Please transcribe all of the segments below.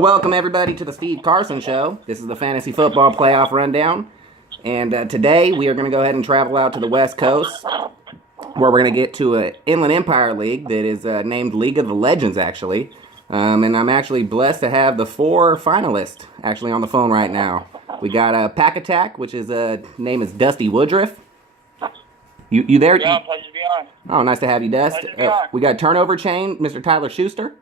Well, welcome everybody to the Steve Carson Show. This is the Fantasy Football Playoff Rundown. And today we are going to go ahead and travel out to the West Coast, where we're going to get to an Inland Empire League that is named League of the Legends, actually. And I'm actually blessed to have the 4 finalists actually on the phone right now. We got Pack Attack, which is name is Dusty Woodruff. You there? Yeah, pleasure to be on. Oh, nice to have you, Dust. We got Turnover Chain, Mr. Tyler Schuster.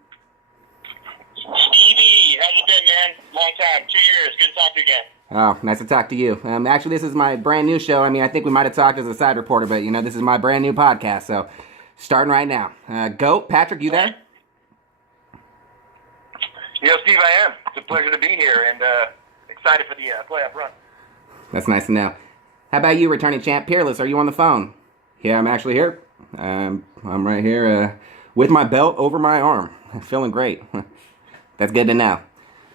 Stevie, how's it been, man? Long time, 2 years. Good to talk to you again. Oh, nice to talk to you. Actually, this is my brand new show. I mean, I think we might have talked as a side reporter, but, you know, this is my brand new podcast, so starting right now. Goat, Patrick, you there? You know, Steve, I am. It's a pleasure to be here and excited for the playoff run. That's nice to know. How about you, returning champ Peerless? Are you on the phone? Yeah, I'm actually here. I'm right here with my belt over my arm. Feeling great. That's good to know.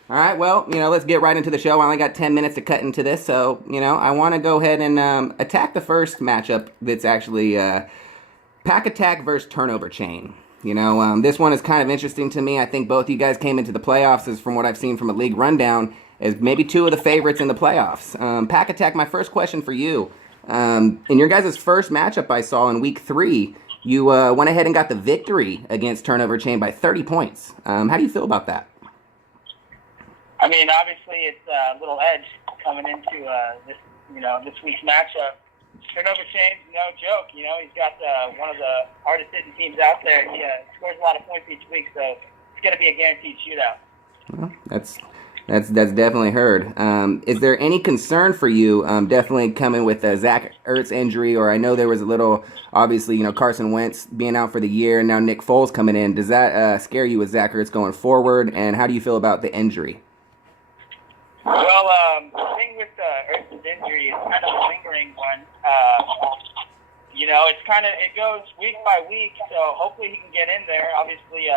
All right, well, you know, let's get right into the show. I only got 10 minutes to cut into this, so, you know, I want to go ahead and attack the first matchup that's actually Pack Attack versus Turnover Chain. You know, this one is kind of interesting to me. I think both you guys came into the playoffs, as from what I've seen from a league rundown, as maybe 2 of the favorites in the playoffs. Pack Attack, my first question for you. In your guys' first matchup I saw in week 3, you went ahead and got the victory against Turnover Chain by 30 points. How do you feel about that? I mean, obviously, it's a little edge coming into this week's matchup. Turnover Chain's no joke. You know, he's got one of the hardest hitting teams out there. He scores a lot of points each week, so it's going to be a guaranteed shootout. Well, that's definitely heard. Is there any concern for you, definitely coming with Zach Ertz injury, or I know there was a little, obviously, you know, Carson Wentz being out for the year, and now Nick Foles coming in. Does that scare you with Zach Ertz going forward, and how do you feel about the injury? Well, the thing with Ertz's injury is kind of a lingering one. You know, it goes week by week, so hopefully he can get in there. Obviously,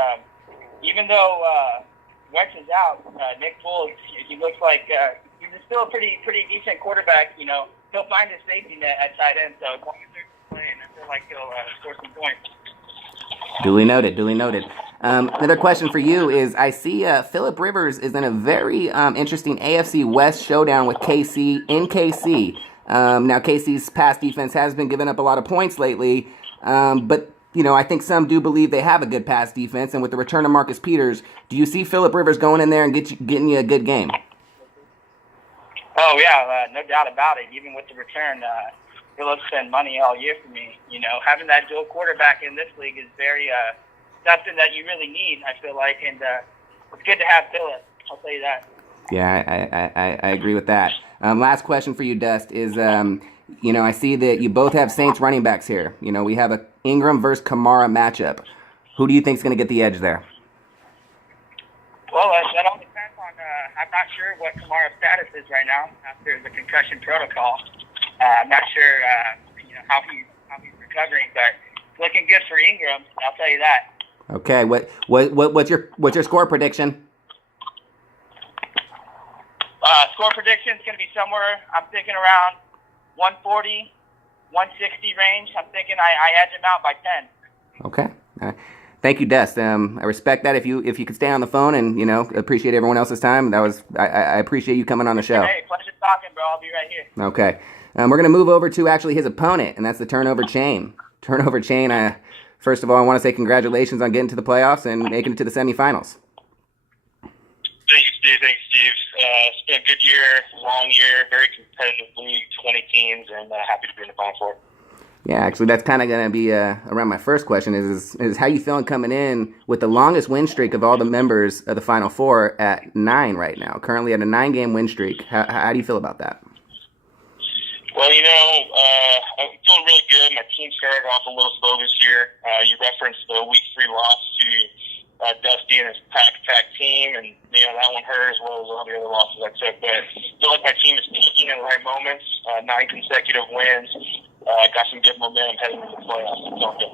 even though Wentz is out, Nick Foles, he looks like he's still a pretty decent quarterback. You know, he'll find his safety net at tight end, so as long as they're playing, I feel like he'll score some points. Duly noted. Another question for you is, I see Phillip Rivers is in a very interesting AFC West showdown with KC in KC. Now, KC's pass defense has been giving up a lot of points lately, but, you know, I think some do believe they have a good pass defense, and with the return of Marcus Peters, do you see Phillip Rivers going in there and getting you a good game? Oh, yeah, no doubt about it. Even with the return, Phillip spent money all year for me. You know, having that dual quarterback in this league is very something that you really need, I feel like, and it's good to have Phillip. I'll tell you that. Yeah, I agree with that. Last question for you, Dust, is, you know, I see that you both have Saints running backs here. You know, we have a Ingram versus Kamara matchup. Who do you think is going to get the edge there? Well, that all depends on, I'm not sure what Kamara's status is right now after the concussion protocol. I'm not sure, you know, how he's recovering, but it's looking good for Ingram. I'll tell you that. Okay, what's your score prediction? Score prediction is going to be somewhere, I'm thinking around 140, 160 range. I'm thinking I edge him out by 10. Okay. Thank you, Dust. I respect that. If you could stay on the phone and, you know, appreciate everyone else's time. I appreciate you coming on the show. Hey, pleasure talking, bro. I'll be right here. Okay. We're going to move over to actually his opponent, and that's the Turnover Chain. Turnover Chain, first of all, I want to say congratulations on getting to the playoffs and making it to the semifinals. Thank you, Steve. It's been a good year, long year, very competitive league, 20 teams, and happy to be in the Final Four. Yeah, actually, that's kind of going to be around my first question is how you feeling coming in with the longest win streak of all the members of the Final Four at 9 right now, currently at a 9-game win streak. How do you feel about that? Well, you know, I'm feeling really good. My team started off a little slow this year. You referenced the Week 3 loss to Dusty and his Pack Attack team, and, you know, that one hurt as well as all the other losses I took. But I feel like my team is peaking in the right moments. 9 consecutive wins. Got some good momentum heading into the playoffs. So don't get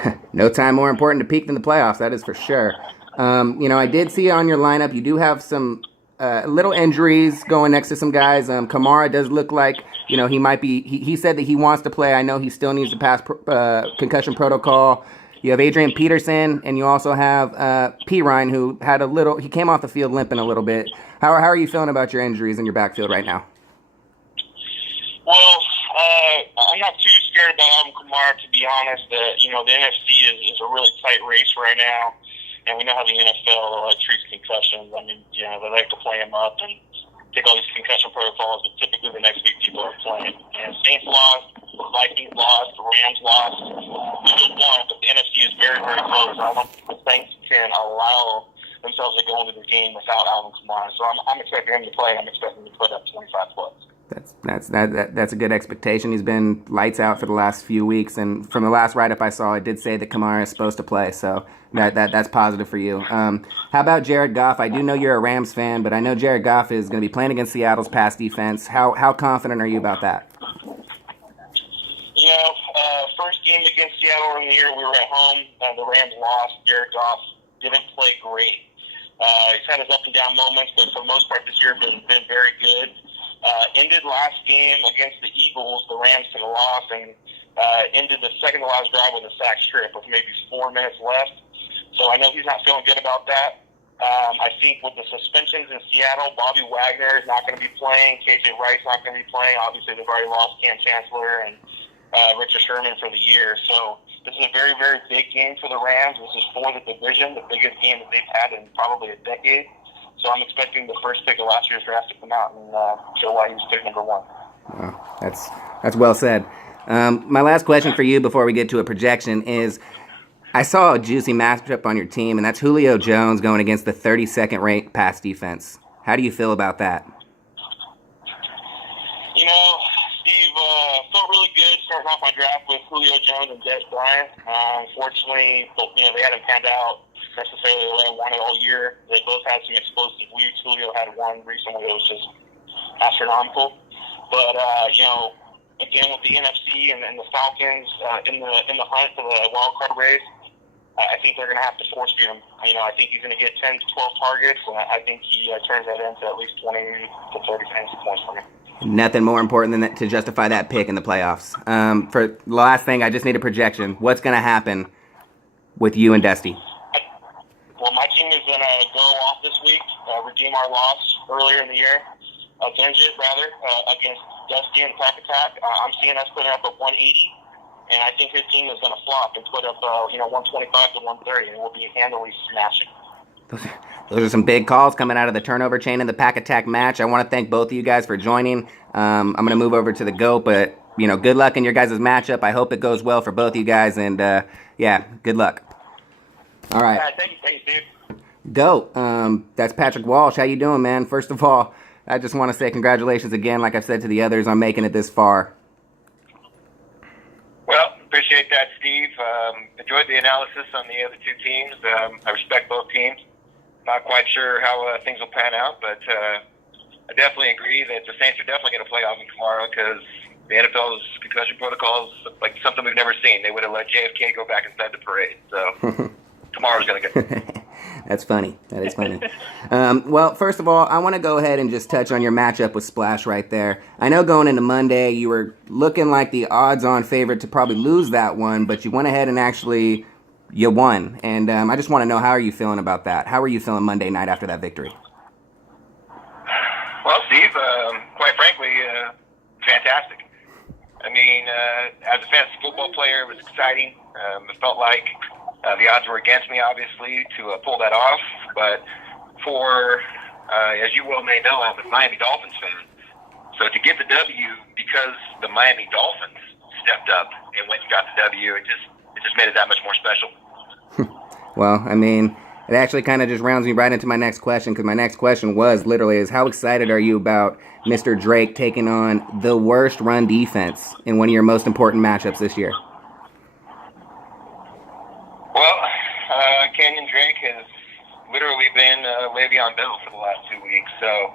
that. No time more important to peak than the playoffs, that is for sure. You know, I did see on your lineup you do have some little injuries going next to some guys. Kamara does look like, you know, he might be. He said that he wants to play. I know he still needs to pass concussion protocol. You have Adrian Peterson, and you also have P. Ryan, who had he came off the field limping a little bit. How are you feeling about your injuries in your backfield right now? Well, I'm not too scared about Alvin Kamara, to be honest. The NFC is a really tight race right now, and we know how the NFL treats concussions. I mean, they like to play them up and take all these concussion protocols, but typically the next week people are playing. And Saints lost, the Vikings lost, the Rams lost. Eagles won, but the NFC is very, very close. I don't think the Saints can allow themselves to go into the game without Alvin Kamara. So I'm expecting him to play. I'm expecting him to put up 25 plus. That's a good expectation. He's been lights out for the last few weeks, and from the last write-up I saw, it did say that Kamara is supposed to play, so that's positive for you. How about Jared Goff? I do know you're a Rams fan, but I know Jared Goff is going to be playing against Seattle's pass defense. How confident are you about that? First game against Seattle in the year, we were at home. The Rams lost. Jared Goff didn't play great. He's had his up and down moments, but for the most part this year been very good. Ended last game against the Eagles, the Rams took a loss, and ended the second to last drive with a sack strip with maybe 4 minutes left. So I know he's not feeling good about that. I think with the suspensions in Seattle, Bobby Wagner is not going to be playing. KJ Wright's not going to be playing. Obviously, they've already lost Cam Chancellor and Richard Sherman for the year. So this is a very, very big game for the Rams. This is for the division, the biggest game that they've had in probably a decade. So I'm expecting the first pick of last year's draft to come out and show why he was pick number one. Wow, that's well said. My last question for you before we get to a projection is, I saw a juicy matchup on your team, and that's Julio Jones going against the 32nd ranked pass defense. How do you feel about that? Steve, felt really good starting off my draft with Julio Jones and Des Bryant. Unfortunately, they hadn't panned out necessarily the way I wanted all year. They both had some explosive weeks. Julio had one recently that was just astronomical. But again with the NFC and the Falcons in the hunt for the wild card race, I think they're going to have to force feed him. I think he's going to get 10 to 12 targets, and I think he turns that into at least 20 to 30 fantasy points for me. Nothing more important than that to justify that pick in the playoffs. For the last thing, I just need a projection. What's going to happen with you and Dusty? Well, my team is going to go off this week, redeem our loss earlier in the year, avenge it, against Dusty and Pack Attack. I'm seeing us putting up a 180, and I think his team is going to flop and put up 125 to 130, and we'll be handily smashing. Those are some big calls coming out of the turnover chain in the Pack Attack match. I want to thank both of you guys for joining. I'm going to move over to the GOAT, but good luck in your guys' matchup. I hope it goes well for both of you guys, and good luck. All right. Thank you, Steve. GOAT. That's Patrick Walsh. How you doing, man? First of all, I just want to say congratulations again, like I've said to the others, on making it this far. Well, appreciate that, Steve. Enjoyed the analysis on the other two teams. I respect both teams. Not quite sure how things will pan out, but I definitely agree that the Saints are definitely going to play Alvin Kamara because the NFL's concussion protocols like something we've never seen. They would have let JFK go back inside the parade. So Kamara's going to get. That's funny. That is funny. Well, first of all, I want to go ahead and just touch on your matchup with Splash right there. I know going into Monday, you were looking like the odds-on favorite to probably lose that one, but you went ahead and actually you won. And I just want to know, how are you feeling about that? How are you feeling Monday night after that victory? Well, Steve, quite frankly, fantastic. I mean, as a fantasy football player, it was exciting. It felt like the odds were against me, obviously, to pull that off. But as you well may know, I'm a Miami Dolphins fan. So to get the W because the Miami Dolphins stepped up and went and got the W, it just made it that much more special. Well, I mean, it actually kind of just rounds me right into my next question, because my next question was literally how excited are you about Mr. Drake taking on the worst run defense in one of your most important matchups this year? Well, Kenyon Drake has literally been Le'Veon Bell for the last 2 weeks, so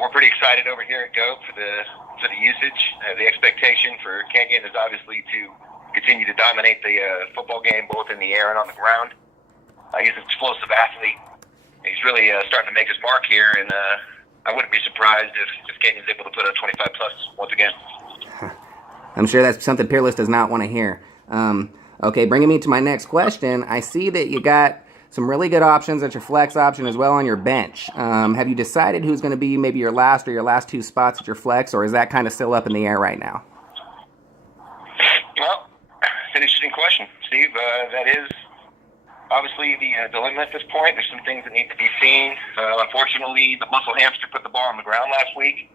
we're pretty excited over here at GOAT for the usage. The expectation for Kenyon is obviously to continue to dominate the football game both in the air and on the ground. He's an explosive athlete. He's really starting to make his mark here, and I wouldn't be surprised if Kenyon's able to put up 25 plus once again. I'm sure that's something Peerless does not want to hear. Okay, bringing me to my next question. I see that you got some really good options at your flex option as well on your bench. Have you decided who's going to be maybe your last or your last two spots at your flex, or is that kind of still up in the air right now? Well, it's an interesting question, Steve. That is obviously the dilemma at this point. There's some things that need to be seen. Unfortunately, the muscle hamster put the ball on the ground last week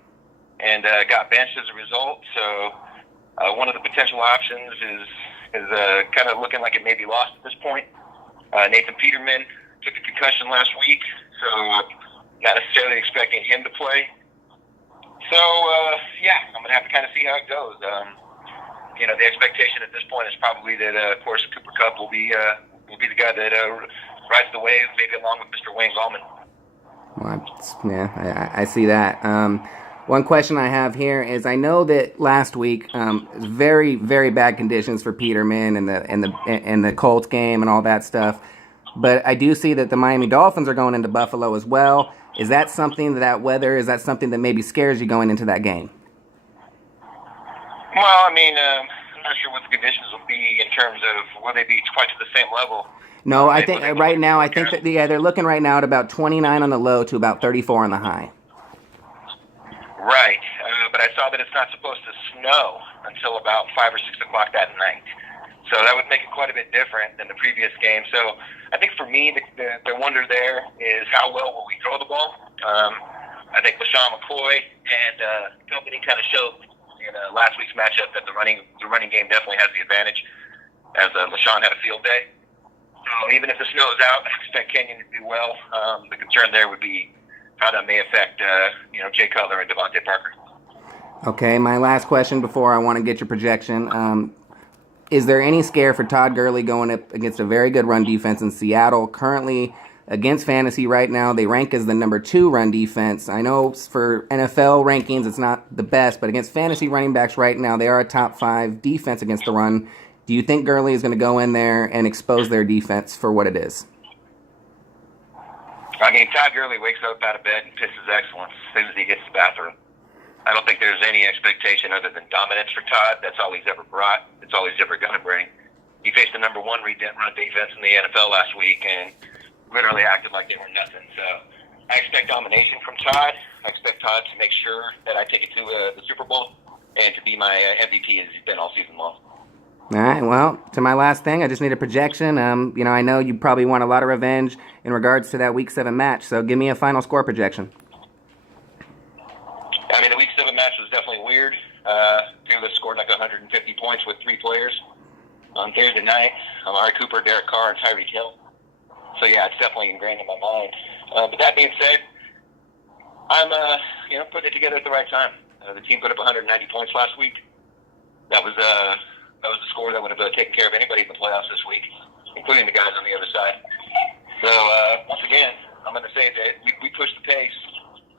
and got benched as a result. So one of the potential options is kind of looking like it may be lost at this point. Nathan Peterman took a concussion last week, so not necessarily expecting him to play. So, yeah, I'm going to have to kind of see how it goes. The expectation at this point is probably that, of course, Cooper Kupp will be the guy that rides the wave, maybe along with Mr. Wayne Gallman. Well, yeah, I see that. One question I have here is I know that last week very, very bad conditions for Peterman and the Colts game and all that stuff. But I do see that the Miami Dolphins are going into Buffalo as well. Is that something that weather, is that something that maybe scares you going into that game? Well, I mean, I'm not sure what the conditions will be in terms of will they be quite to the same level. No, I think right now, I think that they're looking right now at about 29 on the low to about 34 on the high. Right, but I saw that it's not supposed to snow until about 5 or 6 o'clock that night. So that would make it quite a bit different than the previous game. So I think for me, the wonder there is how well will we throw the ball. I think LaShawn McCoy and company kind of showed in last week's matchup that the running game definitely has the advantage, as LaShawn had a field day. So even if the snow is out, I expect Kenyon to do well. The concern there would be how that may affect, Jay Cutler and Devontae Parker. Okay, my last question before I want to get your projection. Is there any scare for Todd Gurley going up against a very good run defense in Seattle? Currently, against fantasy right now, they rank as the number 2 run defense. I know for NFL rankings, it's not the best, but against fantasy running backs right now, they are a top 5 defense against the run. Do you think Gurley is going to go in there and expose their defense for what it is? I mean, Todd Gurley wakes up out of bed and pisses excellence as soon as he hits the bathroom. I don't think there's any expectation other than dominance for Todd. That's all he's ever brought. It's all he's ever going to bring. He faced the number 1 run defense in the NFL last week and literally acted like they were nothing. So I expect domination from Todd. I expect Todd to make sure that I take it to the Super Bowl and to be my MVP as he's been all season long. All right, well, to my last thing, I just need a projection. I know you probably want a lot of revenge in regards to that Week 7 match, so give me a final score projection. I mean, the Week 7 match was definitely weird. Fearless scored like 150 points with 3 players on Thursday night. Amari Cooper, Derek Carr, and Tyreek Hill. So, yeah, it's definitely ingrained in my mind. But that being said, I'm, putting it together at the right time. The team put up 190 points last week. That was the score that would have taken care of anybody in the playoffs this week, including the guys on the other side. So, once again, I'm going to say that we pushed the pace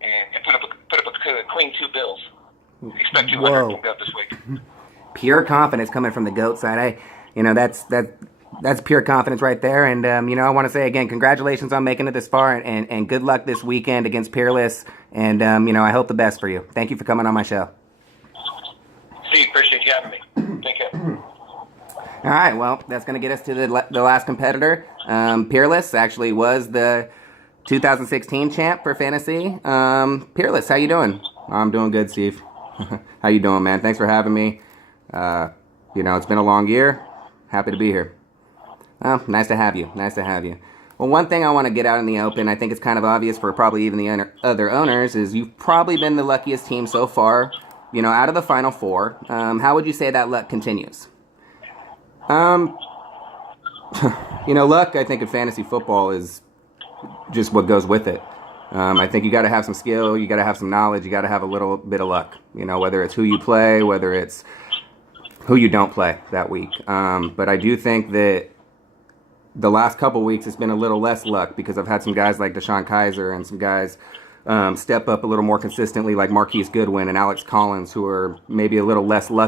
and put up a clean 2 bills. Expect 200 from Goat this week. Pure confidence coming from the Goat side. That's pure confidence right there. And, I want to say again, congratulations on making it this far and good luck this weekend against Peerless. And, I hope the best for you. Thank you for coming on my show. Steve, appreciate you having me. Take care. All right, well, that's going to get us to the last competitor. Peerless actually was the 2016 champ for fantasy. Peerless, how you doing? I'm doing good, Steve. How you doing, man? Thanks for having me. It's been a long year. Happy to be here. Nice to have you. Nice to have you. Well, one thing I want to get out in the open, I think it's kind of obvious for probably even the other owners, is you've probably been the luckiest team so far, out of the Final Four. How would you say that luck continues? Luck, I think, in fantasy football is just what goes with it. I think you got to have some skill, you got to have some knowledge, you got to have a little bit of luck. Whether it's who you play, whether it's who you don't play that week. But I do think that the last couple weeks it's been a little less luck because I've had some guys like Deshaun Kaiser and some guys step up a little more consistently like Marquise Goodwin and Alex Collins who are maybe a little less lucky.